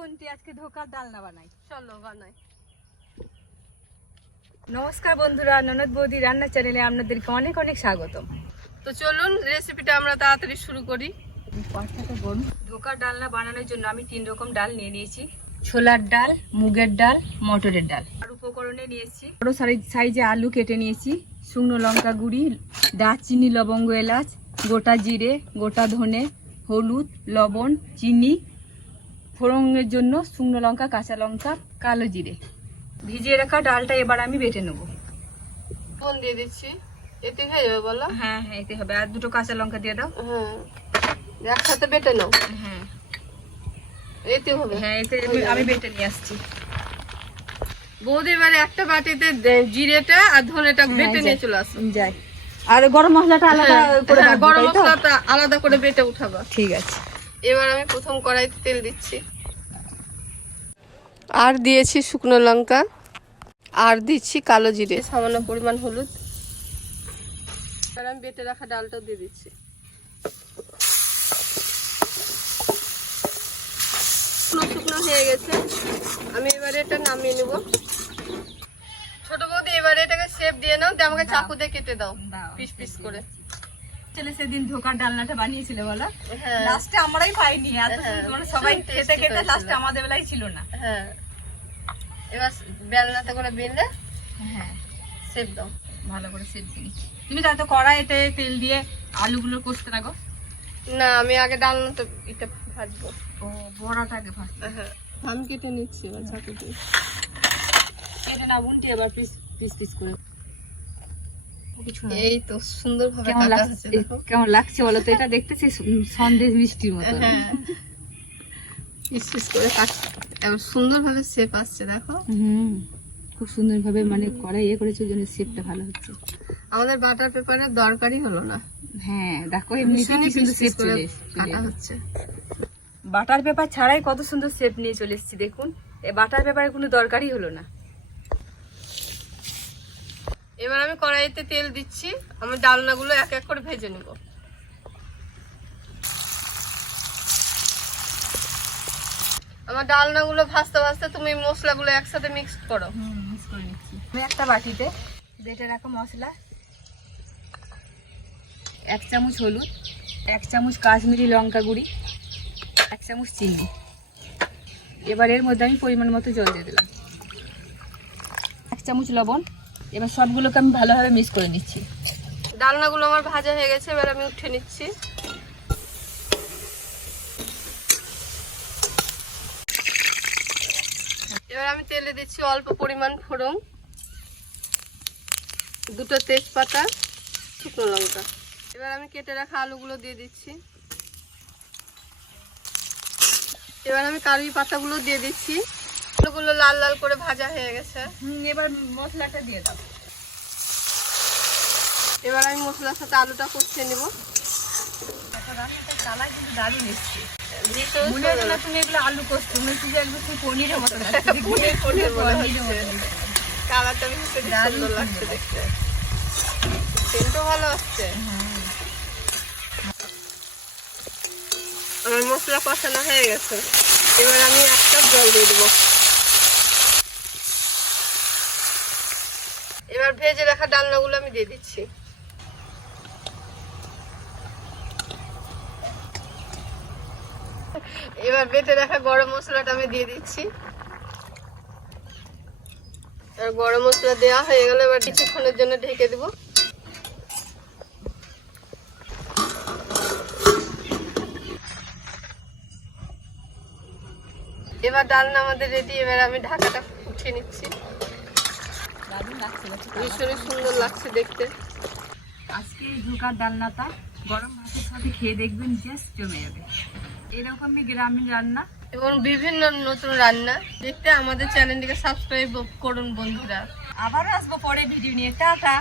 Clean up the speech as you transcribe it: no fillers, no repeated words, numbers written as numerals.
শ্রাবন্তী আজকে ধোকার ডালনা বানাই, চলো বানাই। নমস্কার বন্ধুরা, ননদ বৌদি রান্না চ্যানেলে আপনাদেরকে অনেক অনেক স্বাগতম। তো চলুন রেসিপিটা আমরা তাড়াতাড়ি শুরু করি। ধোকার ডালনা বানানোর জন্য আমি 3 রকম ডাল নিয়ে নিয়েছি। ছোলার ডাল, মুগের ডাল, মটরের ডাল। আর উপকরণে নিয়েছি বড় সাইজে আলু কেটে নিয়েছি, শুকনো লঙ্কা গুঁড়ি, দারচিনি, লবঙ্গ, এলাচ, গোটা জিরে, গোটা ধনে, হলুদ, লবণ, চিনি, ফোড়নের জন্য শুকনো লঙ্কা, কাঁচা লঙ্কা, কালো জিরে। ভিজিয়ে রাখা ডালটা এবার আমি বেটে নেবো। ফোন দিয়ে দিচ্ছি, এতে হয়ে যাবে বলো? হ্যাঁ হ্যাঁ, এতে হবে। আর 2টো কাঁচা লঙ্কা দিয়ে দাও। হ্যাঁ, একসাথে বেটে নাও। হ্যাঁ এতে হবে। হ্যাঁ, এতে আমি বেটে নিয়ে আসছি। বৌদি এবারে একটা বাটিতে জিরেটা আর ধনেটা বেটে নিয়ে চলে আসো। যাই। আর গরম মশলাটা আলাদা করে বাটবো, গরম তাই তো? মশলাটা আলাদা করে বেটে উঠাবা। ঠিক আছে। এবার আমি প্রথম কড়াইতে তেল দিচ্ছি, আর দিয়েছি শুকনো লঙ্কা, আর দিচ্ছি কালো জিরে, সামান্য পরিমাণ হলুদ। এবার আমি বেটে রাখা ডালটা দিয়ে দিচ্ছি। শুকনো শুকনো হয়ে গেছে, আমি এবারে এটা নামিয়ে নেব। ছোট বৌদি এবারে এটাকে শেপ দিয়ে নাও, দিয়ে আমাকে চাকু দিয়ে কেটে দাও পিস পিস করে। চলে সেদিন ধোকার ডালনাটা বানিয়েছিল বলো? হ্যাঁ, লাস্টে আমরাই পাইনি, এত মানে সবাই খেতে খেতে লাস্টে আমাদের বেলায় ছিল না। হ্যাঁ। এবার বেলনাতে করে বেলে হ্যাঁ, শেপ দাও। ভালো করে সেট দিই। তুমি তাহলে কড়াইতে তেল দিয়ে আলুগুলো কষতে লাগো। না, আমি আগে ডালনাটা এটা ভাজবো। ও, বড়াটাকে ভাজতে। হ্যাঁ, আমি কেটে নিচ্ছি এবার চাকু দিয়ে। কেটে না উল্টে এবার পিস পিস পিস করে। এই তো সুন্দর ভাবে কেমন কাটা লাগছে, হচ্ছে দেখো। কেমন লাগছে বলো তো? এটা দেখতেছি সন্দেশ মিষ্টির মতো। হ্যাঁ, পিস পিস করে কাট, এবার সুন্দর ভাবে শেপ আসছে দেখো। খুব সুন্দর ভাবে মানে কড়াই করেছে, ওই জন্য শেপটা ভালো হচ্ছে। আমাদের বাটার পেপারের দরকারই হলো না। হ্যাঁ দেখো, এমনিতেই কিন্তু শেপ চলে কাটা হচ্ছে। বাটার পেপার ছাড়াই কত সুন্দর শেপ নিয়ে চলে এসেছি দেখুন। এই বাটার পেপারের কোনো দরকারই হলো না। এবার আমি কড়াইতে তেল দিচ্ছি, আমি ডালনাগুলো এক এক করে ভেজে নেব। আমার ডালনাগুলো ভাজতে ভাজতে তুমি মশলাগুলো একসাথে মিক্স করো। মিক্স করে নিচ্ছি। আমি একটা বাটিতে বেটে রাখা মশলা, 1 চামচ হলুদ, 1 চামচ কাশ্মীরি লঙ্কা গুঁড়ি, 1 চামচ চিনি। এবার এর মধ্যে আমি পরিমাণ মতো জল দিয়ে দিলাম, 1 চামচ লবণ। এবার সবগুলোকে আমি ভালোভাবে মিক্স করে নিচ্ছি। ডালনাগুলো আমার ভাজা হয়ে গেছে, এবার আমি উঠে নিচ্ছি। এবার আমি তেলে দিচ্ছি অল্প পরিমাণ ফোড়ন, 2টো তেজপাতা, শুকনো লঙ্কা। এবার আমি কেটে রাখা আলুগুলো দিয়ে দিচ্ছি। এবার আমি কারি পাতাগুলো দিয়ে দিচ্ছি। আলুগুলো লাল লাল করে ভাজা হয়ে গেছে। এবার মশলাটা দিয়ে দাও। এবার আমি মশলার সাথে আলুটা কষিয়ে নেব। কালার কিন্তু দারুণ এসছে। মনে হলো না তুমি এগুলো আলু কষছো, মনে হচ্ছে যে একদম পনিরের মতো লাগছে। পনিরের মতো হচ্ছে। কালারটা ভীষণ সুন্দর লাগছে দেখতে, সেন্টও ভালো আসছে। আমার মশলা কষানো হয়ে গেছে, এবার আমি 1 কাপ জল দিয়ে দেবো। এবার ভেজে রাখা ডালনাগুলো আমি দিয়ে দিচ্ছি। এবার বেটে রাখা গরম মশলাটা আমি দিয়ে দিচ্ছি। আর গরম মশলা দেওয়া হয়ে গেলে এবার কিছুক্ষণের জন্য ঢেকে দেবো। এবার ডালনা আমাদের রেডি। এবার আমি ঢাকাটা উঠিয়ে নিচ্ছি। ভীষণই সুন্দর লাগছে দেখতে। আজকে এই ধোকার ডালনাটা গরম ভাতের সাথে খেয়ে দেখবেন, জাস্ট জমে যাবে। এরকমই গ্রামীণ রান্না এবং বিভিন্ন নতুন রান্না দেখতে আমাদের চ্যানেলটিকে সাবস্ক্রাইব করুন বন্ধুরা। আবারও আসবো পরে ভিডিও নিয়ে। টাটা।